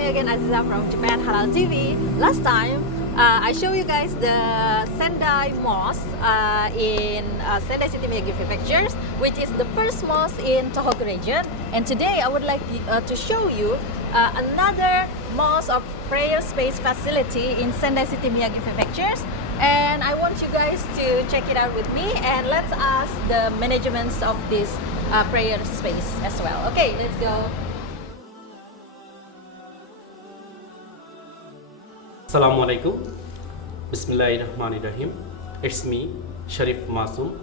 me again, Aziza from Japan Halal TV. Last time, I showed you guys the Sendai Mosque in Sendai City, Miyagi Prefecture, which is the first mosque in Tohoku region. And today, I would like to show you another mosque of prayer space facility in Sendai City, Miyagi Prefecture. And I want you guys to check it out with me, and let's ask the managements of this prayer space as well. Okay, let's go. Assalamu alaikum. Bismillahirrahmanirrahim. It's me, Sharif Masoom.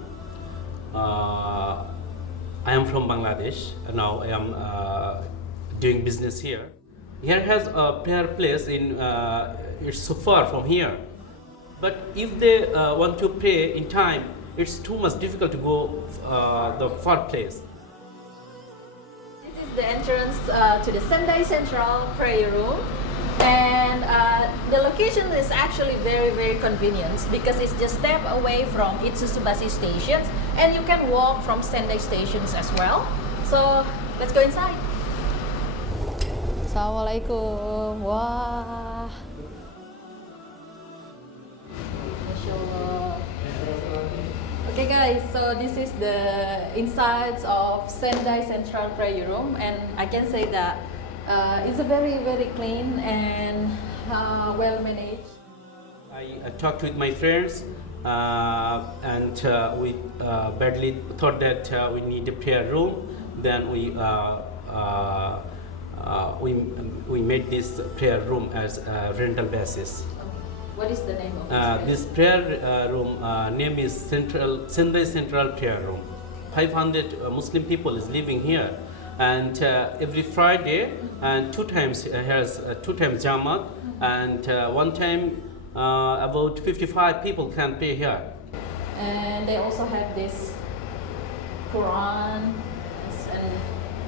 I am from Bangladesh. Now I am doing business here. Here has a prayer place in. It's so far from here. But if they want to pray in time, it's too much difficult to go the far place. This is the entrance to the Sendai Central Prayer Room. And the location is actually very convenient because it's just step away from Itsutsubashi stations, and you can walk from Sendai stations as well. So let's go inside. Assalamualaikum. Wah. Mashallah. Okay guys, so this is the insides of Sendai Central Prayer Room, and I can say that it's a very clean and well managed. I talked with my friends and we badly thought that we need a prayer room. Then we made this prayer room as a rental basis. What is the name of this prayer room? Name is Sendai Central Prayer Room. 500 Muslim people is living here. And every Friday, and two times Jamaat, and one time about 55 people can pray here. And they also have this Quran and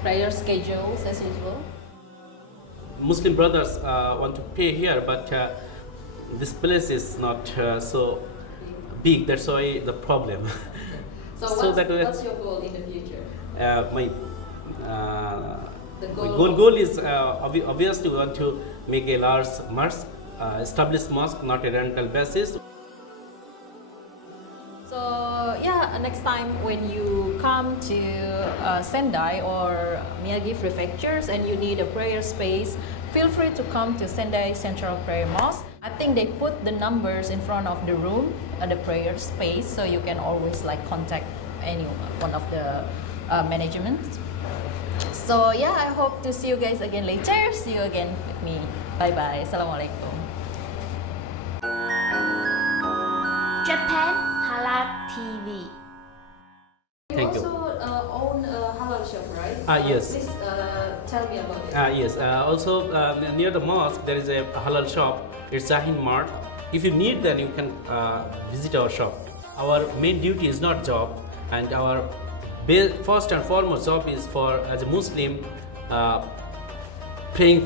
prayer schedules as usual. Muslim brothers want to pray here, but this place is not so big. That's why the problem. So what's your goal in the future? The goal is obviously we want to make a large mosque, established mosque, not a rental basis. So yeah, next time when you come to Sendai or Miyagi prefectures and you need a prayer space, feel free to come to Sendai Central Prayer Mosque. I think they put the numbers in front of the room, the prayer space, so you can always contact any one of the management. So yeah, I hope to see you guys again later. See you again with me. Bye bye. Assalamualaikum. Japan Halal TV. You Thank you. also own a halal shop, right? Yes. Please tell me about it. Yes. Also near the mosque there is a halal shop. It's Zahin Mart. If you need, then you can visit our shop. Our main duty is not job, and our first and foremost job is for as a Muslim praying